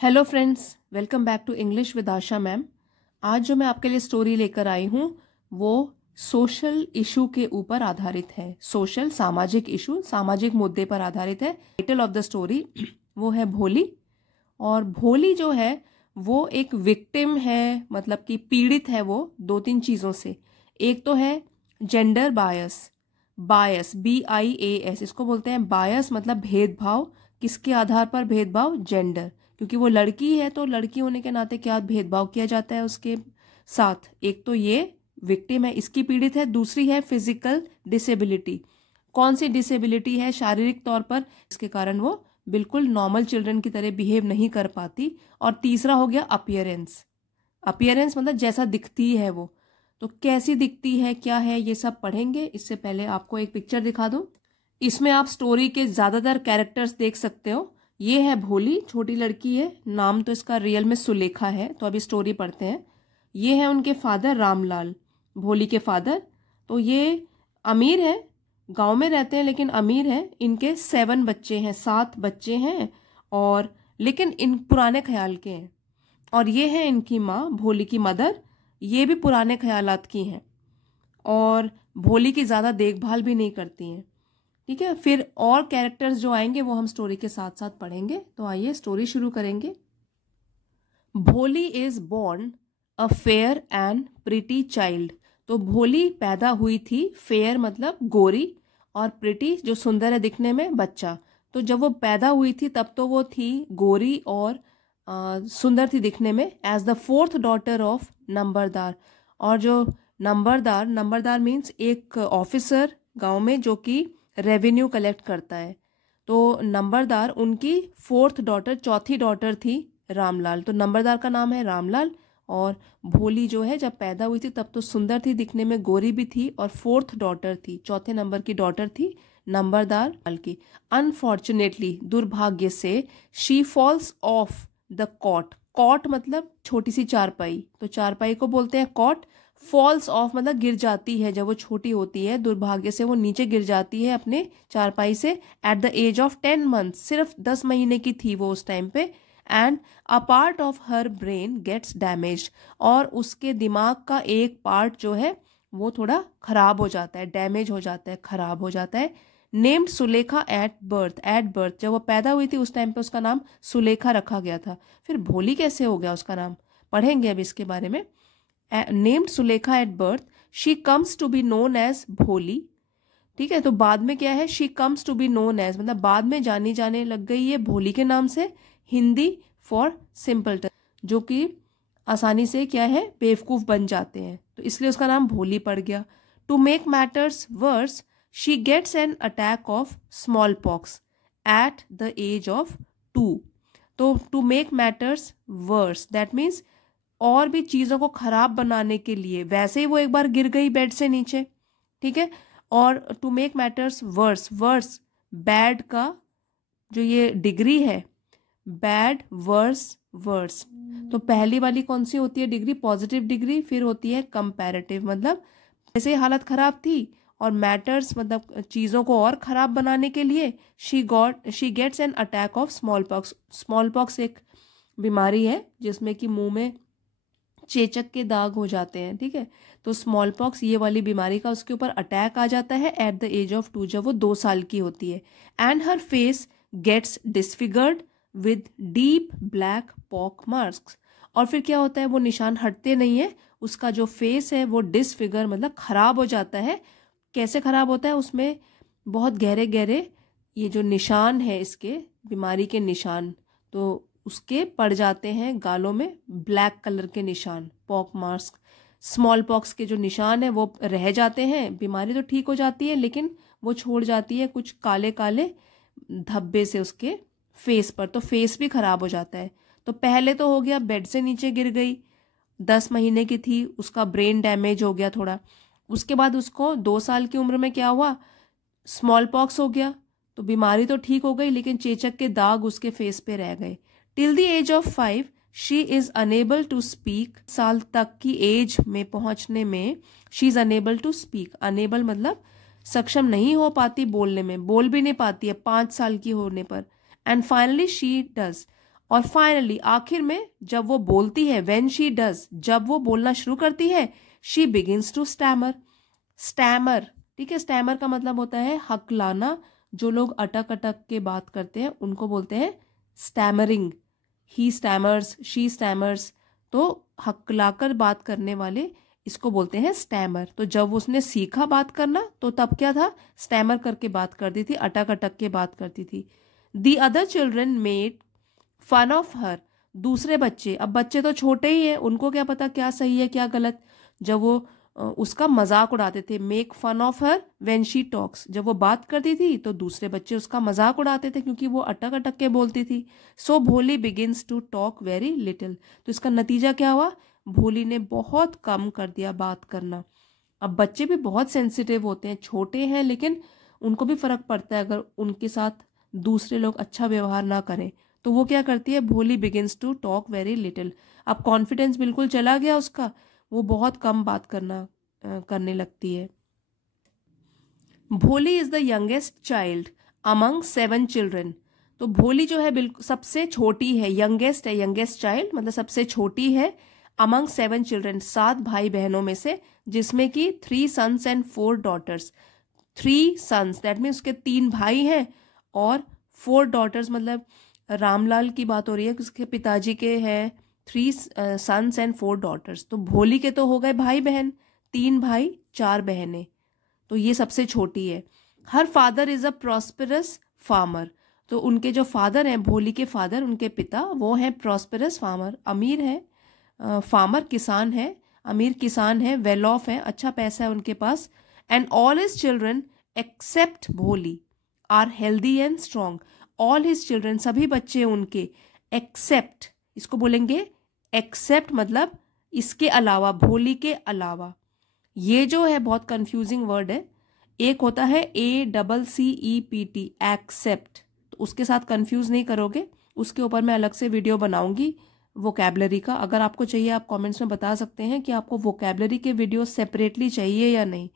Hello friends, welcome back to English with Asha ma'am. आज जो मैं आपके लिए स्टोरी लेकर आई हूँ वो सोशल इशू के ऊपर आधारित है। सोशल, सामाजिक इशू, सामाजिक मुद्दे पर आधारित है। टाइटल ऑफ द स्टोरी वो है भोली। और भोली जो है वो एक विक्टिम है, मतलब कि पीड़ित है वो दो तीन चीज़ों से। एक तो है जेंडर बायस। बायस, BIAS, इसको बोलते हैं बायस, मतलब भेदभाव। किसके आधार पर भेदभाव? जेंडर, क्योंकि वो लड़की है तो लड़की होने के नाते क्या भेदभाव किया जाता है उसके साथ। एक तो ये विक्टिम है, इसकी पीड़ित है। दूसरी है फिजिकल डिसेबिलिटी। कौन सी डिसेबिलिटी है? शारीरिक तौर पर, इसके कारण वो बिल्कुल नॉर्मल चिल्ड्रन की तरह बिहेव नहीं कर पाती। और तीसरा हो गया अपीयरेंस। अपीयरेंस मतलब जैसा दिखती है वो, तो कैसी दिखती है, क्या है, ये सब पढ़ेंगे। इससे पहले आपको एक पिक्चर दिखा दूं। इसमें आप स्टोरी के ज्यादातर कैरेक्टर्स देख सकते हो। ये है भोली, छोटी लड़की है। नाम तो इसका रियल में सुलेखा है। तो अभी स्टोरी पढ़ते हैं। ये है उनके फादर रामलाल, भोली के फादर। तो ये अमीर है, गांव में रहते हैं लेकिन अमीर है। इनके 7 बच्चे हैं, 7 बच्चे हैं, और लेकिन इन पुराने ख्याल के हैं। और ये है इनकी माँ, भोली की मदर। ये भी पुराने ख्यालात की हैं और भोली की ज्यादा देखभाल भी नहीं करती हैं। ठीक है, फिर और कैरेक्टर्स जो आएंगे वो हम स्टोरी के साथ साथ पढ़ेंगे। तो आइए स्टोरी शुरू करेंगे। Bholi is born a fair and pretty child. तो भोली पैदा हुई थी, फेयर मतलब गोरी, और प्रिटी जो सुंदर है दिखने में, बच्चा। तो जब वो पैदा हुई थी तब तो वो थी गोरी और सुंदर थी दिखने में, as the 4th daughter of numberdar. और जो नंबरदार मीन्स एक ऑफिसर गांव में जो कि रेवेन्यू कलेक्ट करता है। तो नंबरदार उनकी 4th डॉटर, चौथी डॉटर थी रामलाल। तो नंबरदार का नाम है रामलाल। और भोली जो है जब पैदा हुई थी तब तो सुंदर थी दिखने में, गोरी भी थी, और 4th डॉटर थी, चौथे नंबर की डॉटर थी नंबरदार की। अनफॉर्चुनेटली, दुर्भाग्य से, she falls off the cot. Cot मतलब छोटी सी चारपाई, तो चारपाई को बोलते हैं कॉट। फॉल्स ऑफ मतलब गिर जाती है, जब वो छोटी होती है दुर्भाग्य से वो नीचे गिर जाती है अपने चारपाई से। At the age of 10 months, सिर्फ 10 महीने की थी वो उस टाइम पे। And a part of her brain gets damage. और उसके दिमाग का एक पार्ट जो है वो थोड़ा खराब हो जाता है, डैमेज हो जाता है, खराब हो जाता है। नेम्ड सुलेखा एट बर्थ, जब वो पैदा हुई थी उस टाइम पे उसका नाम सुलेखा रखा गया था। फिर भोली कैसे हो गया उसका नाम, पढ़ेंगे अब इसके बारे में। Named Sulekha at birth, she comes to be known as Bholi. ठीक है, तो बाद में क्या है, she comes to be known as मतलब बाद में जानी जाने लग गई है भोली के नाम से। हिंदी फॉर सिंपलटन, जो कि आसानी से क्या है, बेवकूफ बन जाते हैं, तो इसलिए उसका नाम भोली पड़ गया। To make matters worse, she gets an attack of smallpox at the age of 2। तो to make matters worse that means और भी चीजों को खराब बनाने के लिए, वैसे ही वो एक बार गिर गई बेड से नीचे। ठीक है, और to make matters worse, worse bad का जो ये डिग्री है, बैड वर्स वर्स। तो पहली वाली कौन सी होती है डिग्री? Positive degree. फिर होती है कंपैरेटिव, मतलब जैसे हालत खराब थी, और मैटर्स मतलब चीजों को और खराब बनाने के लिए she gets an attack of smallpox. Smallpox एक बीमारी है जिसमें कि मुंह में चेचक के दाग हो जाते हैं। ठीक है, तो स्मॉल पॉक्स ये वाली बीमारी का उसके ऊपर अटैक आ जाता है एट द एज ऑफ 2, जब वो 2 साल की होती है। And her face gets disfigured with deep black pock marks. और फिर क्या होता है, वो निशान हटते नहीं है, उसका जो फेस है वो डिसफिगर मतलब खराब हो जाता है। कैसे खराब होता है? उसमें बहुत गहरे गहरे ये जो निशान है इसके बीमारी के निशान, तो उसके पड़ जाते हैं गालों में, ब्लैक कलर के निशान, पॉक मार्क्स। स्मॉल पॉक्स के जो निशान है वो रह जाते हैं। बीमारी तो ठीक हो जाती है लेकिन वो छोड़ जाती है कुछ काले काले धब्बे से उसके फेस पर, तो फेस भी खराब हो जाता है। तो पहले तो हो गया बेड से नीचे गिर गई, 10 महीने की थी, उसका ब्रेन डैमेज हो गया थोड़ा। उसके बाद उसको 2 साल की उम्र में क्या हुआ, स्मॉल पॉक्स हो गया। तो बीमारी तो ठीक हो गई लेकिन चेचक के दाग उसके फेस पे रह गए। Till the age of 5 she is unable to speak. साल तक की एज में पहुंचने में she is unable to speak. Unable मतलब सक्षम नहीं हो पाती बोलने में, बोल भी नहीं पाती है 5 साल की होने पर। And finally she does. और फाइनली आखिर में जब वो बोलती है, व्हेन शी डज, जब वो बोलना शुरू करती है, she begins to stammer. Stammer, ठीक है, स्टैमर का मतलब होता है हकलाना। जो लोग अटक अटक के बात करते हैं उनको बोलते हैं स्टैमरिंग। ही स्टैमर्स, शी स्टैमर्स, तो हकलाकर बात करने वाले इसको बोलते हैं स्टैमर। तो जब उसने सीखा बात करना तो तब क्या था, स्टैमर करके बात करती थी, अटक अटक के बात करती थी। The other children made fun of her, दूसरे बच्चे, अब बच्चे तो छोटे ही हैं, उनको क्या पता क्या सही है क्या गलत, जब वो उसका मजाक उड़ाते थे। Make fun of her when she talks, जब वो बात करती थी तो दूसरे बच्चे उसका मजाक उड़ाते थे क्योंकि वो अटक अटक के बोलती थी। So Bholi begins to talk very little, तो इसका नतीजा क्या हुआ, भोली ने बहुत कम कर दिया बात करना। अब बच्चे भी बहुत सेंसिटिव होते हैं, छोटे हैं लेकिन उनको भी फर्क पड़ता है अगर उनके साथ दूसरे लोग अच्छा व्यवहार ना करें। तो वो क्या करती है, Bholi begins to talk very little. अब कॉन्फिडेंस बिल्कुल चला गया उसका, वो बहुत कम बात करने लगती है। भोली is the youngest child among 7 children, तो भोली जो है बिल्कुल सबसे छोटी है, यंगेस्ट है, यंगेस्ट चाइल्ड मतलब सबसे छोटी है, अमंग 7 चिल्ड्रन, 7 भाई बहनों में से, जिसमें कि 3 sons and 4 daughters. 3 sons that means उसके 3 भाई हैं और 4 डॉटर्स, मतलब रामलाल की बात हो रही है, उसके पिताजी के हैं 3 सन्स एंड 4 डॉटर्स। तो भोली के तो हो गए भाई बहन, 3 भाई 4 बहनें, तो ये सबसे छोटी है। Her father is a prosperous farmer, तो उनके जो फादर हैं, भोली के फादर, उनके पिता, वो हैं प्रॉस्पेरस फार्मर, अमीर है, फार्मर किसान है, अमीर किसान है, वेल ऑफ है, अच्छा पैसा है उनके पास। And all his children except Bholi are healthy and strong, all his children, सभी बच्चे उनके, एक्सेप्ट, इसको बोलेंगे एक्सेप्ट मतलब इसके अलावा, भोली के अलावा। ये जो है बहुत कंफ्यूजिंग वर्ड है, एक होता है ACCEPT, एक्सेप्ट, तो उसके साथ कंफ्यूज नहीं करोगे, उसके ऊपर मैं अलग से वीडियो बनाऊंगी वोकैबलरी का। अगर आपको चाहिए आप कमेंट्स में बता सकते हैं कि आपको वोकैबलरी के वीडियो सेपरेटली चाहिए या नहीं,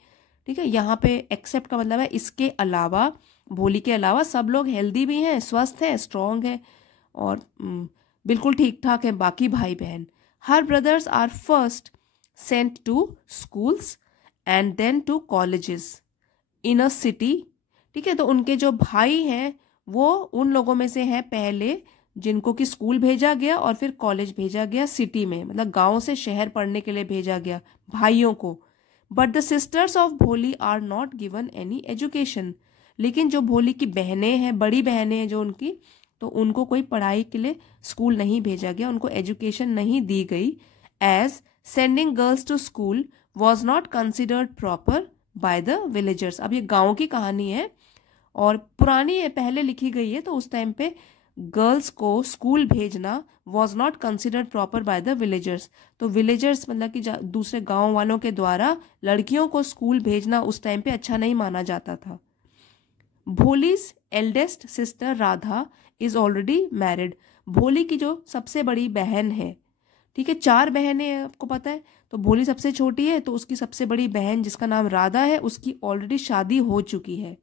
ठीक है। यहाँ पे एक्सेप्ट का मतलब है इसके अलावा, भोली के अलावा सब लोग हेल्दी भी हैं, स्वस्थ हैं, स्ट्रॉन्ग है और बिल्कुल ठीक ठाक है बाकी भाई बहन। Her brothers are first sent to schools and then to colleges in a city, ठीक है। तो उनके जो भाई हैं वो उन लोगों में से हैं पहले जिनको कि स्कूल भेजा गया और फिर कॉलेज भेजा गया सिटी में, मतलब गांव से शहर पढ़ने के लिए भेजा गया भाइयों को। But the sisters of Bholi are not given any education, लेकिन जो भोली की बहनें हैं, बड़ी बहनें हैं जो उनकी, तो उनको कोई पढ़ाई के लिए स्कूल नहीं भेजा गया, उनको एजुकेशन नहीं दी गई। As sending girls to school was not considered proper by the villagers. अब ये गांव की कहानी है और पुरानी है, पहले लिखी गई है, तो उस टाइम पे गर्ल्स को स्कूल भेजना was not considered proper by the villagers, तो विलेजर्स मतलब कि दूसरे गांव वालों के द्वारा लड़कियों को स्कूल भेजना उस टाइम पे अच्छा नहीं माना जाता था। Bholi's eldest sister Radha is already married, भोली की जो सबसे बड़ी बहन है, ठीक है, 4 बहनें हैं आपको पता है, तो भोली सबसे छोटी है, तो उसकी सबसे बड़ी बहन जिसका नाम राधा है उसकी ऑलरेडी शादी हो चुकी है।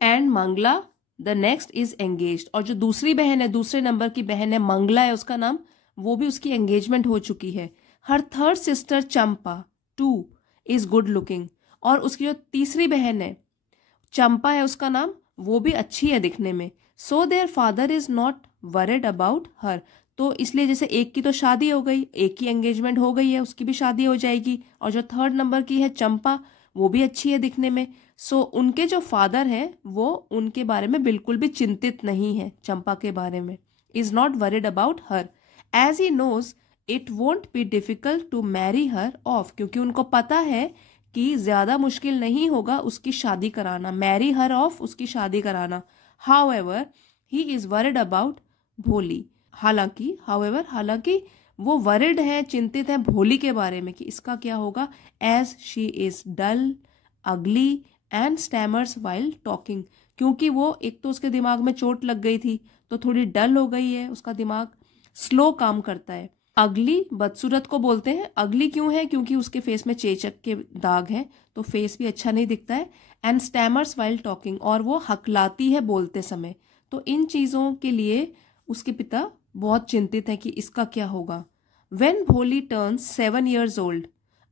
And Mangala the next is engaged, और जो दूसरी बहन है, दूसरे नंबर की बहन है, मंगला है उसका नाम, वो भी उसकी एंगेजमेंट हो चुकी है। Her third sister Champa 2 is good looking, और उसकी जो तीसरी बहन है चंपा है उसका नाम, वो भी अच्छी है दिखने में। So their father is not worried about हर, तो इसलिए जैसे एक की तो शादी हो गई, एक की एंगेजमेंट हो गई है, उसकी भी शादी हो जाएगी, और जो थर्ड नंबर की है चंपा वो भी अच्छी है दिखने में। सो उनके जो फादर हैं वो उनके बारे में बिल्कुल भी चिंतित नहीं है, चंपा के बारे में, is not worried about her as he knows it won't be difficult to marry her off, क्योंकि उनको पता है कि ज्यादा मुश्किल नहीं होगा उसकी शादी कराना, मैरी हर ऑफ, उसकी शादी कराना। However he is worried about भोली, हालांकि वो वरिड है, चिंतित है भोली के बारे में कि इसका क्या होगा। एज शी इज डल, अगली एंड स्टैमर्स वाइल टॉकिंग, क्योंकि वो एक तो उसके दिमाग में चोट लग गई थी तो थोड़ी डल हो गई है, उसका दिमाग स्लो काम करता है। अगली बदसूरत को बोलते हैं, अगली क्यों है, क्योंकि उसके फेस में चेचक के दाग हैं तो फेस भी अच्छा नहीं दिखता है। एंड स्टैमर्स वाइल टॉकिंग, और वो हकलाती है बोलते समय। तो इन चीज़ों के लिए उसके पिता बहुत चिंतित है कि इसका क्या होगा। When Bholi turns 7 years old,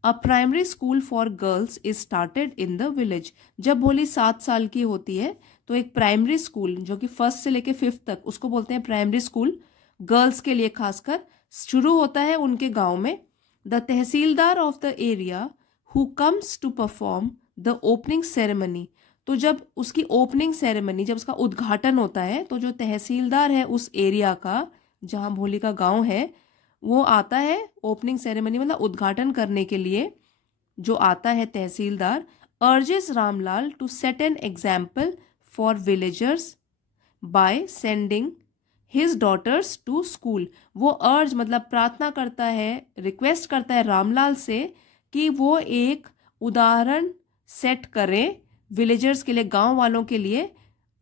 a primary school for girls is started in the village. जब भोली 7 साल की होती है तो एक प्राइमरी स्कूल जो कि 1st से लेके 5th तक, उसको बोलते हैं प्राइमरी स्कूल, गर्ल्स के लिए खासकर, शुरू होता है उनके गांव में। The tehsildar of the area who comes to perform the opening ceremony, तो जब उसकी ओपनिंग सेरेमनी, जब उसका उद्घाटन होता है, तो जो तहसीलदार है उस एरिया का जहां भोली का गांव है, वो आता है ओपनिंग सेरेमनी मतलब उद्घाटन करने के लिए। जो आता है tehsildar, urges Ramlal to set an example for villagers by sending his daughters to school. वो अर्ज मतलब प्रार्थना करता है, रिक्वेस्ट करता है रामलाल से कि वो एक उदाहरण सेट करें विलेजर्स के लिए, गांव वालों के लिए,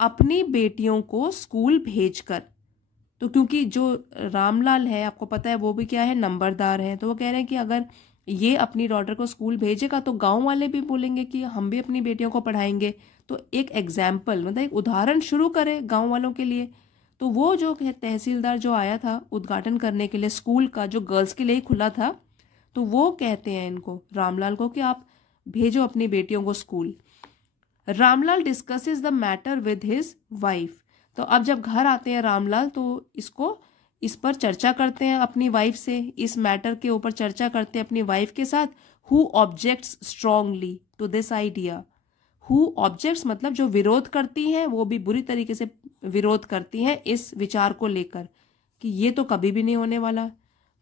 अपनी बेटियों को स्कूल भेजकर। तो क्योंकि जो रामलाल है, आपको पता है वो भी क्या है, नंबरदार है, तो वो कह रहे हैं कि अगर ये अपनी डॉटर को स्कूल भेजेगा तो गांव वाले भी बोलेंगे कि हम भी अपनी बेटियों को पढ़ाएंगे। तो एक एग्जाम्पल मतलब एक उदाहरण शुरू करे गांव वालों के लिए। तो वो जो तहसीलदार जो आया था उद्घाटन करने के लिए स्कूल का, जो गर्ल्स के लिए ही खुला था, तो वो कहते हैं इनको, रामलाल को, कि आप भेजो अपनी बेटियों को school. Ramlal discusses the matter with his wife. तो अब जब घर आते हैं रामलाल तो इस पर चर्चा करते हैं अपनी वाइफ से, इस मैटर के ऊपर चर्चा करते हैं अपनी वाइफ के साथ। Who objects strongly to this idea. Who objects मतलब जो विरोध करती हैं, वो भी बुरी तरीके से विरोध करती हैं इस विचार को लेकर कि ये तो कभी भी नहीं होने वाला।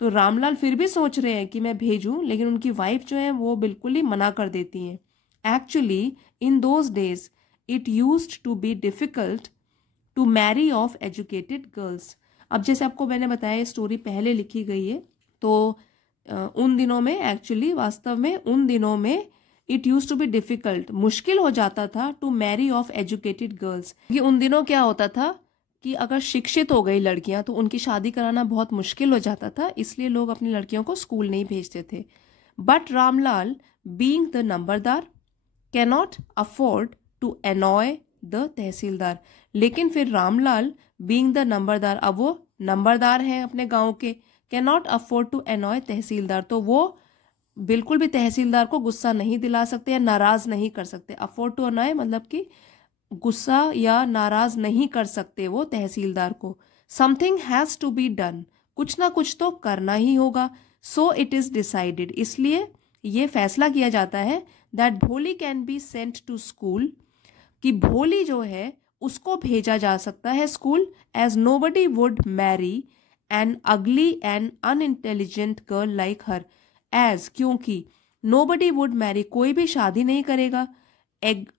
तो रामलाल फिर भी सोच रहे हैं कि मैं भेजूं, लेकिन उनकी वाइफ जो है वो बिल्कुल ही मना कर देती हैं। Actually in those days it used to be difficult to marry off educated girls. अब जैसे आपको मैंने बताया ये स्टोरी पहले लिखी गई है, तो उन दिनों में, एक्चुअली वास्तव में उन दिनों में, it use to be difficult, मुश्किल हो जाता था, to marry off educated girls. ये उन दिनों क्या होता था कि अगर शिक्षित हो गई लड़कियां तो उनकी शादी कराना बहुत मुश्किल हो जाता था, इसलिए लोग अपनी लड़कियों को स्कूल नहीं भेजते थे। But Ramlal being the numberdar cannot afford to annoy the tehsildar. लेकिन फिर रामलाल बीइंग द नंबरदार, अब वो नंबरदार हैं अपने गांव के, कैनॉट अफोर्ड टू एनॉय तहसीलदार, तो वो बिल्कुल भी तहसीलदार को गुस्सा नहीं दिला सकते या नाराज नहीं कर सकते। अफोर्ड टू एनॉय मतलब कि गुस्सा या नाराज नहीं कर सकते वो तहसीलदार को। Something has to be done, कुछ ना कुछ तो करना ही होगा। सो इट इज डिसाइडेड, इसलिए ये फैसला किया जाता है that Bholi can be sent to school, कि भोली जो है उसको भेजा जा सकता है school, as nobody would marry an ugly and unintelligent girl like her. As क्योंकि नोबडी वुड मैरी, कोई भी शादी नहीं करेगा,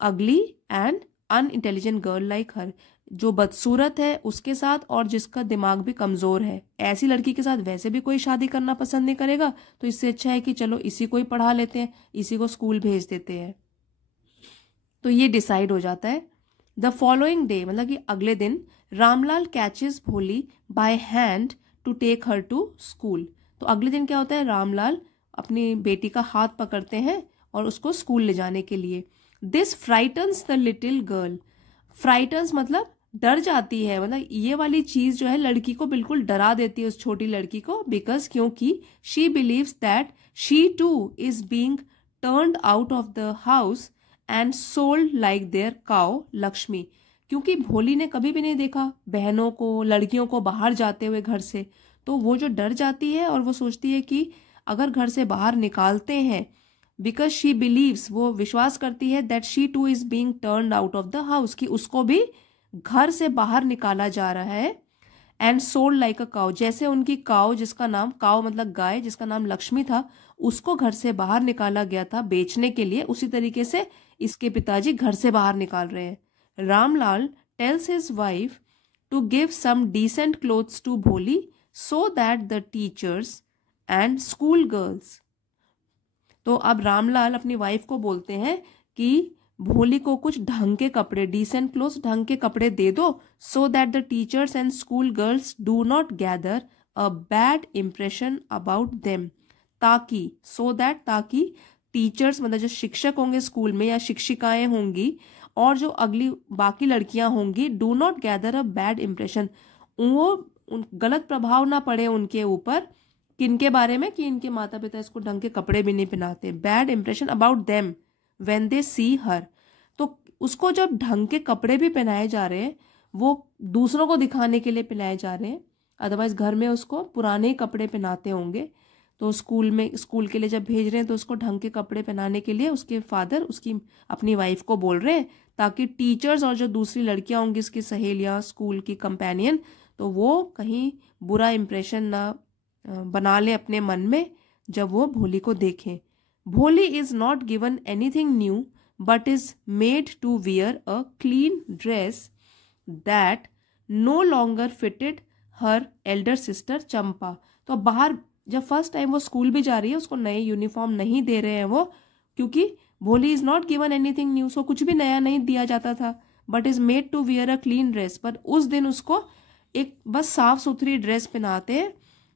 ugly and unintelligent girl like her, जो बदसूरत है उसके साथ और जिसका दिमाग भी कमजोर है, ऐसी लड़की के साथ वैसे भी कोई शादी करना पसंद नहीं करेगा। तो इससे अच्छा है कि चलो इसी को ही पढ़ा लेते हैं, इसी को स्कूल भेज देते हैं। तो ये डिसाइड हो जाता है। द फॉलोइंग डे मतलब कि अगले दिन, Ramlal catches Bholi by hand to take her to school. तो अगले दिन क्या होता है, रामलाल अपनी बेटी का हाथ पकड़ते हैं और उसको स्कूल ले जाने के लिए। This frightens the little girl. Frightens मतलब डर जाती है, मतलब ये वाली चीज जो है लड़की को बिल्कुल डरा देती है, उस छोटी लड़की को, बिकॉज क्योंकि she believes that she too is being turned out of the house and sold like their cow Lakshmi. क्योंकि भोली ने कभी भी नहीं देखा बहनों को, लड़कियों को बाहर जाते हुए घर से, तो वो जो डर जाती है और वो सोचती है कि अगर घर से बाहर निकालते हैं, बिकॉज शी बिलीव्स, वो विश्वास करती है that she too is being turned out of the house, कि उसको भी घर से बाहर निकाला जा रहा है। And sold like a cow, जैसे उनकी काउ, जिसका नाम, काउ मतलब गाय, जिसका नाम लक्ष्मी था, उसको घर से बाहर निकाला गया था बेचने के लिए, उसी तरीके से इसके पिताजी घर से बाहर निकाल रहे हैं। Ramlal tells his wife to give some decent clothes to Bholi so that the teachers and school girls. तो अब रामलाल अपनी वाइफ को बोलते हैं कि भोली को कुछ ढंग के कपड़े, डिसेंट क्लोथ्स, ढंग के कपड़े दे दो, सो that the teachers and school girls do not gather a bad impression about them. ताकि, सो दैट, ताकि टीचर्स मतलब जो शिक्षक होंगे स्कूल में या शिक्षिकाएं होंगी और जो अगली बाकी लड़कियां होंगी, do not gather a bad impression, वो उन गलत प्रभाव ना पड़े उनके ऊपर, किनके बारे में, कि इनके माता पिता इसको ढंग के कपड़े भी नहीं पहनाते। Bad impression about them when they see her, तो उसको जब ढंग के कपड़े भी पहनाए जा रहे हैं, वो दूसरों को दिखाने के लिए पहनाए जा रहे हैं, अदरवाइज घर में उसको पुराने कपड़े पहनाते होंगे, तो स्कूल के लिए जब भेज रहे हैं तो उसको ढंग के कपड़े पहनाने के लिए उसके फादर उसकी अपनी वाइफ को बोल रहे हैं, ताकि टीचर्स और जो दूसरी लड़कियां होंगी उसकी सहेलियां, स्कूल की कंपेनियन, तो वो कहीं बुरा इंप्रेशन ना बना ले अपने मन में जब वो भोली को देखें। Bholi is not given anything new but is made to wear a clean dress that no longer fitted her elder sister Champa. तो बाहर जब फर्स्ट टाइम वो स्कूल भी जा रही है, उसको नए यूनिफॉर्म नहीं दे रहे हैं वो, क्योंकि Bholi is not given anything new, सो कुछ भी नया नहीं दिया जाता था, but is made to wear a clean dress, पर उस दिन उसको एक बस साफ सुथरी ड्रेस पहनाते हैं,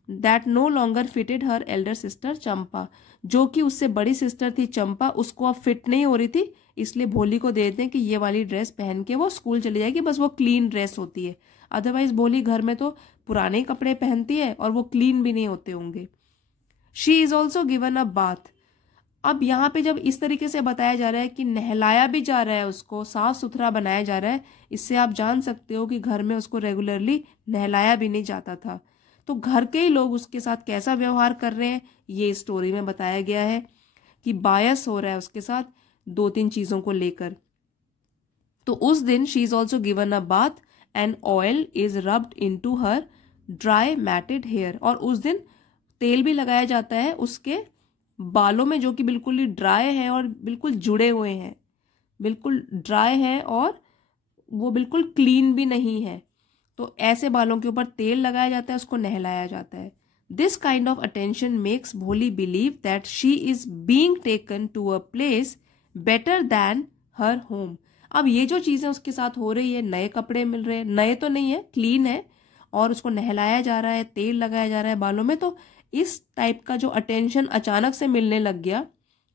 that no longer fitted her elder sister Champa, जो कि उससे बड़ी सिस्टर थी चंपा, उसको अब फिट नहीं हो रही थी, इसलिए भोली को दे देते हैं कि ये वाली ड्रेस पहन के वो स्कूल चली जाएगी, बस वो क्लीन ड्रेस होती है। अदरवाइज भोली घर में तो पुराने कपड़े पहनती है और वो क्लीन भी नहीं होते होंगे। She is also given a bath. अब यहाँ पे जब इस तरीके से बताया जा रहा है कि नहलाया भी जा रहा है, उसको साफ सुथरा बनाया जा रहा है, इससे आप जान सकते हो कि घर में उसको रेगुलरली नहलाया भी नहीं जाता था। तो घर के ही लोग उसके साथ कैसा व्यवहार कर रहे हैं ये स्टोरी में बताया गया है, कि बायस हो रहा है उसके साथ 2-3 चीजों को लेकर। तो उस दिन she is also given a bath and oil is rubbed into her dry matted hair, और उस दिन तेल भी लगाया जाता है उसके बालों में, जो कि बिल्कुल ही ड्राई है और बिल्कुल जुड़े हुए हैं, बिल्कुल ड्राई है और वो बिल्कुल क्लीन भी नहीं है। तो ऐसे बालों के ऊपर तेल लगाया जाता है, उसको नहलाया जाता है। This kind of attention makes Bholi believe that she is being taken to a place better than her home. अब ये जो चीजें उसके साथ हो रही है, नए कपड़े मिल रहे हैं, नए तो नहीं है, क्लीन है, और उसको नहलाया जा रहा है, तेल लगाया जा रहा है बालों में, तो इस टाइप का जो अटेंशन अचानक से मिलने लग गया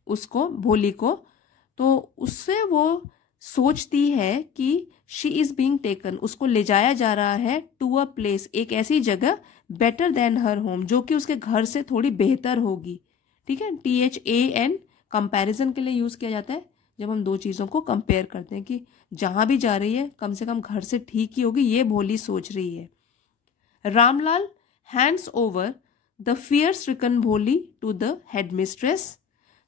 उसको, भोली को, तो उससे वो सोचती है कि शी इज बीइंग टेकन, उसको ले जाया जा रहा है टू अ प्लेस, एक ऐसी जगह, बेटर देन हर होम, जो कि उसके घर से थोड़ी बेहतर होगी। ठीक है, THAN कंपैरिजन के लिए यूज किया जाता है जब हम दो चीजों को कंपेयर करते हैं, कि जहां भी जा रही है कम से कम घर से ठीक ही होगी, ये भोली सोच रही है। Ramlal hands over the fear stricken भोली टू द हेडमिस्ट्रेस।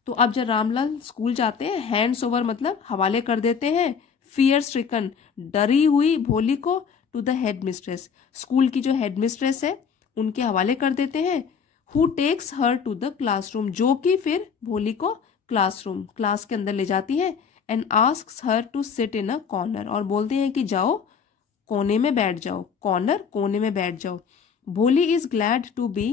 तो अब जब रामलाल स्कूल जाते हैं, हैंड्स ओवर मतलब हवाले कर देते हैं, फियर स्ट्रिकन डरी हुई भोली को, टू द हेडमिस्ट्रेस, स्कूल की जो हेडमिस्ट्रेस है उनके हवाले कर देते हैं, who takes her to the classroom, जो कि फिर भोली को क्लास के अंदर ले जाती है, and asks her to sit in a corner, और बोलते हैं कि जाओ कोने में बैठ जाओ, कॉर्नर कोने में बैठ जाओ। Bholi is glad to be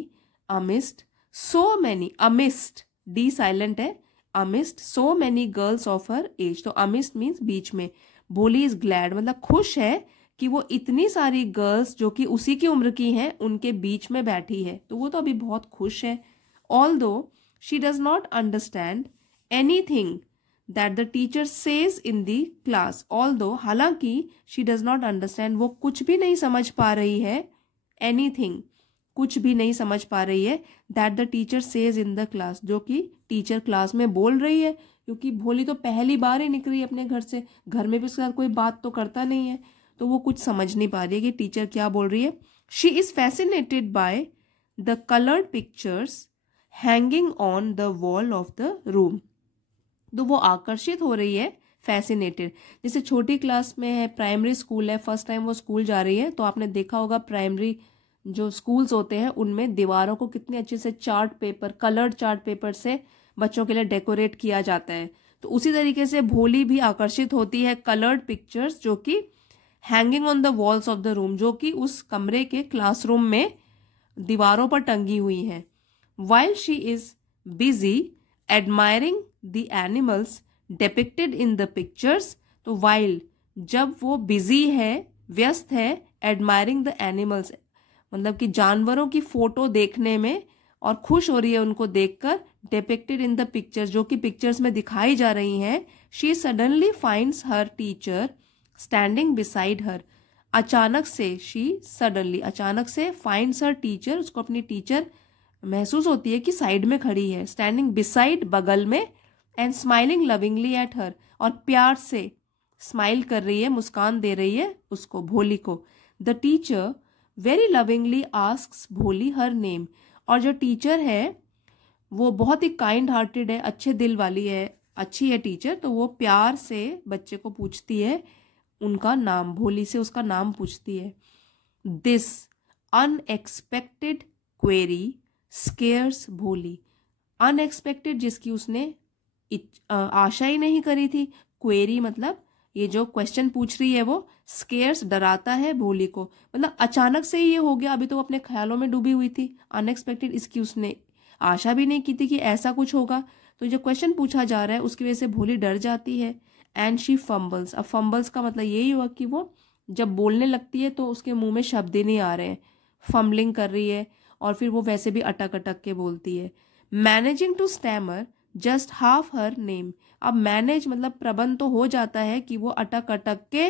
amidst so many, amidst the silent है, amidst so many girls of her age, तो अमिस्ट मीन्स बीच में, भोली इज ग्लैड मतलब खुश है कि वो इतनी सारी गर्ल्स जो कि उसी की उम्र की हैं उनके बीच में बैठी है, तो वो तो अभी बहुत खुश है। Although she does not understand anything that the teacher says in the class, although हालांकि शी डज नॉट अंडरस्टैंड, वो कुछ भी नहीं समझ पा रही है, एनीथिंग कुछ भी नहीं समझ पा रही है, that the teacher says in the class, जो कि टीचर क्लास में बोल रही है, क्योंकि भोली तो पहली बार ही निकली अपने घर से, घर में भी उसके साथ कोई बात तो करता नहीं है, तो वो कुछ समझ नहीं पा रही है कि टीचर क्या बोल रही है। She is fascinated by the coloured pictures hanging on the wall of the room, तो वो आकर्षित हो रही है, फैसिनेटेड, जैसे छोटी क्लास में है, प्राइमरी स्कूल है, फर्स्ट टाइम वो स्कूल जा रही है, तो आपने देखा होगा प्राइमरी जो स्कूल्स होते हैं उनमें दीवारों को कितने अच्छे से chart paper, coloured chart paper से बच्चों के लिए डेकोरेट किया जाता है, तो उसी तरीके से भोली भी आकर्षित होती है कलर्ड पिक्चर्स जो कि hanging on the walls of the room, जो कि उस कमरे के क्लासरूम में दीवारों पर टंगी हुई हैं। While she is busy admiring the animals depicted in the pictures, तो वाइल जब वो बिजी है, व्यस्त है, एडमायरिंग द एनिमल्स मतलब कि जानवरों की फोटो देखने में और खुश हो रही है उनको देखकर, डिपिक्टेड इन द पिक्चर्स जो कि पिक्चर्स में दिखाई जा रही हैं, she suddenly finds her teacher standing beside her, अचानक से, शी सडनली, अचानक से, फाइंड्स हर टीचर, उसको अपनी टीचर महसूस होती है कि साइड में खड़ी है, स्टैंडिंग बिसाइड, बगल में, and smiling lovingly at her, और प्यार से स्माइल कर रही है, मुस्कान दे रही है उसको, भोली को। The teacher very lovingly asks भोली हर नेम, और जो टीचर है वो बहुत ही काइंड हार्टेड है, अच्छे दिल वाली है, अच्छी है टीचर, तो वो प्यार से बच्चे को पूछती है उनका नाम, भोली से उसका नाम पूछती है। दिस अनएक्सपेक्टेड क्वेरी स्केयर्स भोली, अनएक्सपेक्टेड जिसकी उसने आशा ही नहीं करी थी, क्वेरी मतलब ये जो क्वेश्चन पूछ रही है वो, स्केयर्स डराता है भोली को, मतलब अचानक से ही ये हो गया, अभी तो अपने ख्यालों में डूबी हुई थी, अनएक्सपेक्टेड इसकी उसने आशा भी नहीं की थी कि ऐसा कुछ होगा, तो जो क्वेश्चन पूछा जा रहा है उसकी वजह से भोली डर जाती है। एंड शी फंबल्स, अब फंबल्स का मतलब यही हुआ कि वो जब बोलने लगती है तो उसके मुंह में शब्द ही नहीं आ रहे हैं, फंबलिंग कर रही है, और फिर वो वैसे भी अटक अटक के बोलती है। Managing to stammer just half her name, अब मैनेज मतलब प्रबंध तो हो जाता है कि वो अटक अटक के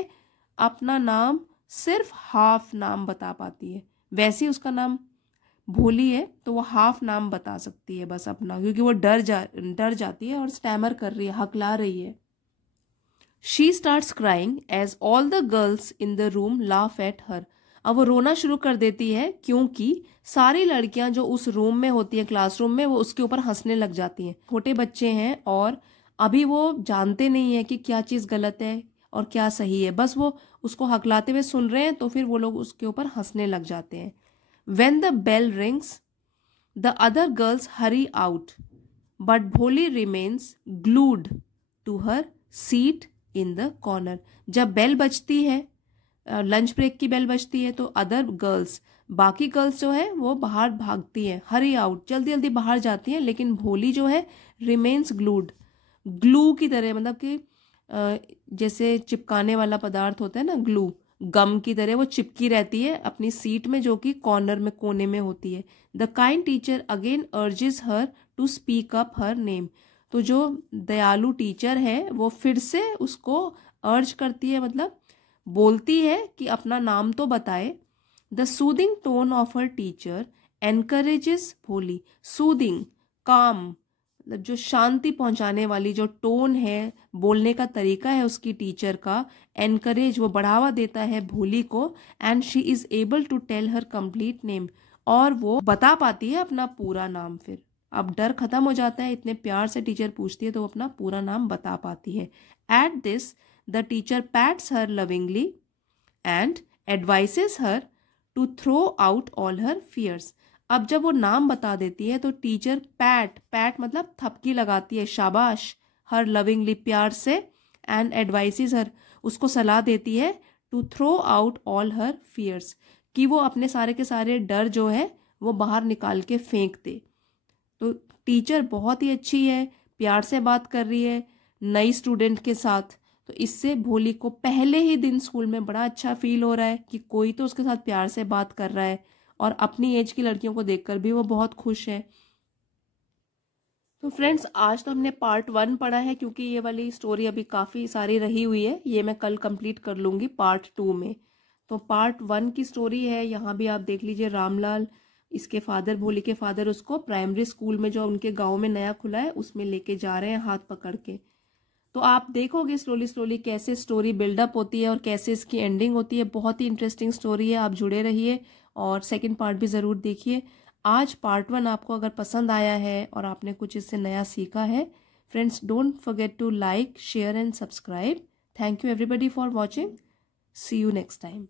अपना नाम, सिर्फ हाफ नाम बता पाती है, वैसे ही उसका नाम भोली है तो वो हाफ नाम बता सकती है बस अपना, क्योंकि वो डर जाती है और स्टैमर कर रही है, हकला रही है। She starts crying as all the girls in the room laugh at her, अब वो रोना शुरू कर देती है क्योंकि सारी लड़कियां जो उस रूम में होती हैं, क्लासरूम में, वो उसके ऊपर हंसने लग जाती हैं। छोटे बच्चे हैं और अभी वो जानते नहीं है कि क्या चीज़ गलत है और क्या सही है, बस वो उसको हकलाते हुए सुन रहे हैं, तो फिर वो लोग उसके ऊपर हंसने लग जाते हैं। When the bell rings, the other girls hurry out, but Bholi remains glued to her seat in the corner. जब बेल बजती है, लंच ब्रेक की बेल बजती है, तो अदर गर्ल्स, बाकी गर्ल्स जो है वो बाहर भागती हैं, हरी आउट, जल्दी जल्दी बाहर जाती हैं, लेकिन भोली जो है रिमेन्स ग्लूड, ग्लू की तरह, मतलब कि जैसे चिपकाने वाला पदार्थ होता है ना, ग्लू, गम की तरह वो चिपकी रहती है अपनी सीट में, जो कि कॉर्नर में, कोने में होती है। The kind teacher again urges her to speak up her name, तो जो दयालु टीचर है वो फिर से उसको अर्ज करती है, मतलब बोलती है कि अपना नाम तो बताए। The soothing tone of her teacher encourages भोली, सूदिंग, काम, मतलब जो शांति पहुंचाने वाली जो टोन है, बोलने का तरीका है उसकी टीचर का, एनकरेज, वो बढ़ावा देता है भोली को। And she is able to tell her complete name, और वो बता पाती है अपना पूरा नाम, फिर अब डर खत्म हो जाता है, इतने प्यार से टीचर पूछती है तो वो अपना पूरा नाम बता पाती है। At this the teacher pats her lovingly and advises her to throw out all her fears, अब जब वो नाम बता देती है तो टीचर पैट मतलब थपकी लगाती है, शाबाश, हर लविंगली, प्यार से, एंड एडवाइसेस हर, उसको सलाह देती है, to throw out all her fears, कि वो अपने सारे के सारे डर जो है वो बाहर निकाल के फेंक दे। तो टीचर बहुत ही अच्छी है, प्यार से बात कर रही है नई स्टूडेंट के साथ, तो इससे भोली को पहले ही दिन स्कूल में बड़ा अच्छा फील हो रहा है कि कोई तो उसके साथ प्यार से बात कर रहा है, और अपनी एज की लड़कियों को देखकर भी वो बहुत खुश है। तो फ्रेंड्स, आज तो हमने पार्ट 1 पढ़ा है, क्योंकि ये वाली स्टोरी अभी काफ़ी सारी रही हुई है, ये मैं कल कंप्लीट कर लूँगी पार्ट 2 में। तो पार्ट 1 की स्टोरी है, यहाँ भी आप देख लीजिए, रामलाल, इसके फादर, भोली के फादर, उसको प्राइमरी स्कूल में जो उनके गाँव में नया खुला है उसमें लेके जा रहे हैं हाथ पकड़ के। तो आप देखोगे स्लोली स्लोली कैसे स्टोरी बिल्डअप होती है और कैसे इसकी एंडिंग होती है, बहुत ही इंटरेस्टिंग स्टोरी है, आप जुड़े रहिए और सेकंड पार्ट भी ज़रूर देखिए। आज पार्ट 1 आपको अगर पसंद आया है और आपने कुछ इससे नया सीखा है, friends, don't forget to like, share and subscribe. Thank you everybody for watching, see you next time.